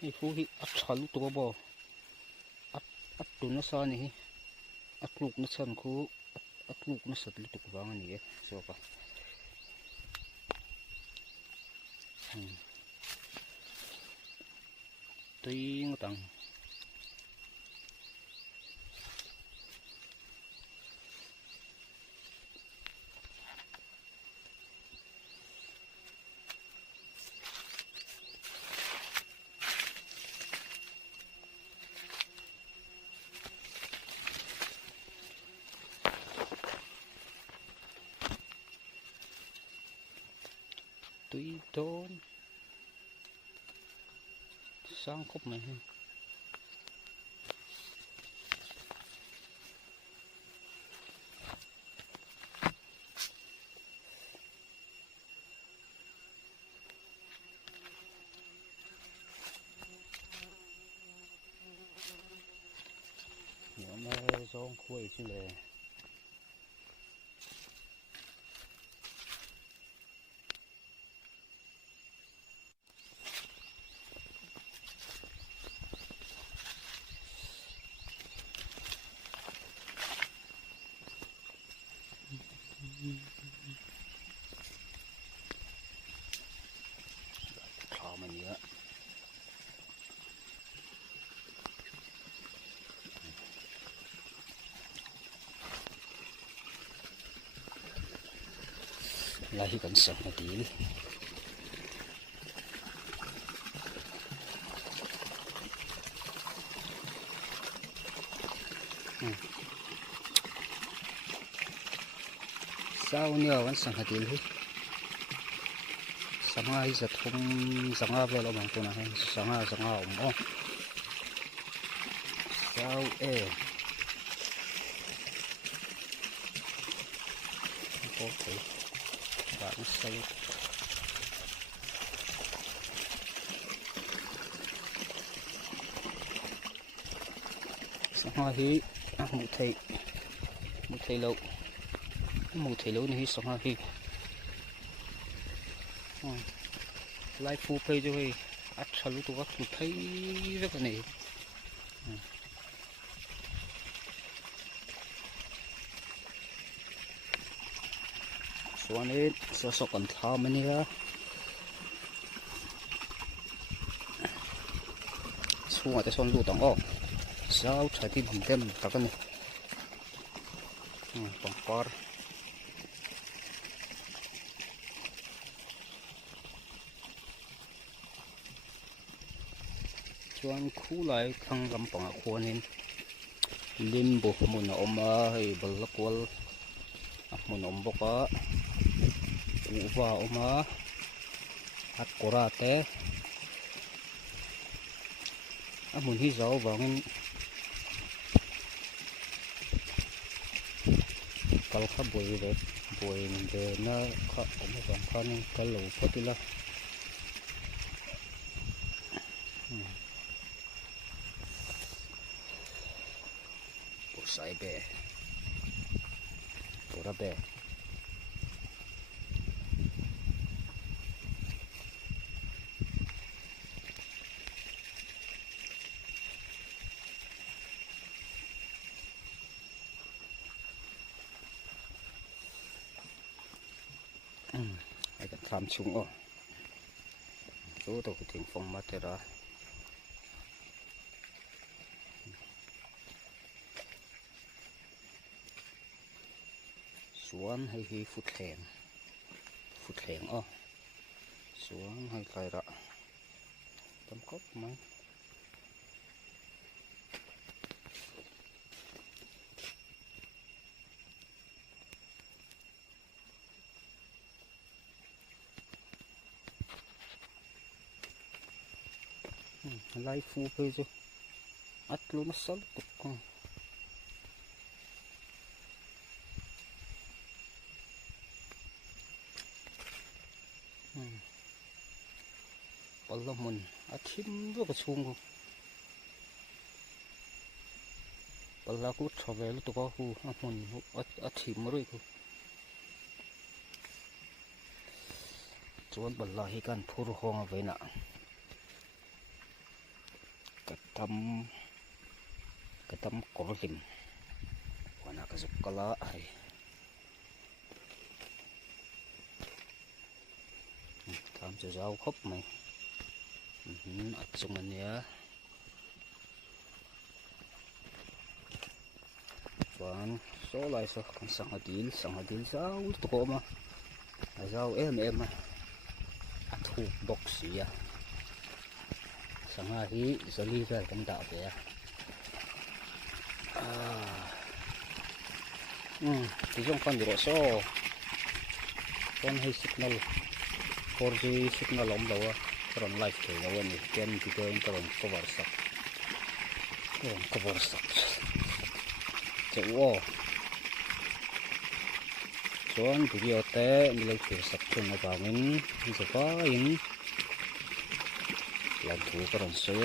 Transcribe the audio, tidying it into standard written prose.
hi fu hi a thalu to bo at tu na sa ni hi atluk na chan khu atluk na sat lu tuk wang ani e so ka tuy tang tuy tôn sang khúc mày nhỏ mẹ gió khuấy chứ lệ thò mà nhớ lại còn sợ một tí đi sao nhiều vẫn sợ một tí đi sáng ai giật không sáng ai về lo bằng tôi này sáng ai ổn không sao có thể bạn xây sáng ai thì một thầy lâu này sáng ai thì lại phụ phê cho hay ắt salute tụi các tụi thấy rất là này số này số còn thao mà nè số ở đây số lụt đóng ó sao trái tim hình tem các cái này bằng par chuan khu lại thằng gầm bằng khuôn hin lim bộ mun om hay bal kwal mun om boka uwa oma at korate amun hi zau wangin kal kha boi de na kha om bang khan kal lo photila sai bè tora bè ai cần tham chung ô số tàu cái thuyền phong mất ra xuống hay khi phút hẹn ó xuống hay cái đó tấm cốc mấy lại phu phê chứ ắt luôn nó sắp tục con ballo mun athim ro ka chung balla ku travel to ka hu mun athim roi ku chuan balla hi kan phur hong ve na cái tấm cổ lim còn là cái dục cá lá hay tham cho rau khóc mày ắt chung anh nhé còn số lại số con sang hạt điên rau to mà rau em mà ắt thu bọc xì à sang hạt hi xử cái con đạo vậy thì trong con được số con hay signal 4G signal om daw karon live kay daw ni ken dito yung karon cover stock so son video te nilai cover stock na gamin sa pa in lag ko karon so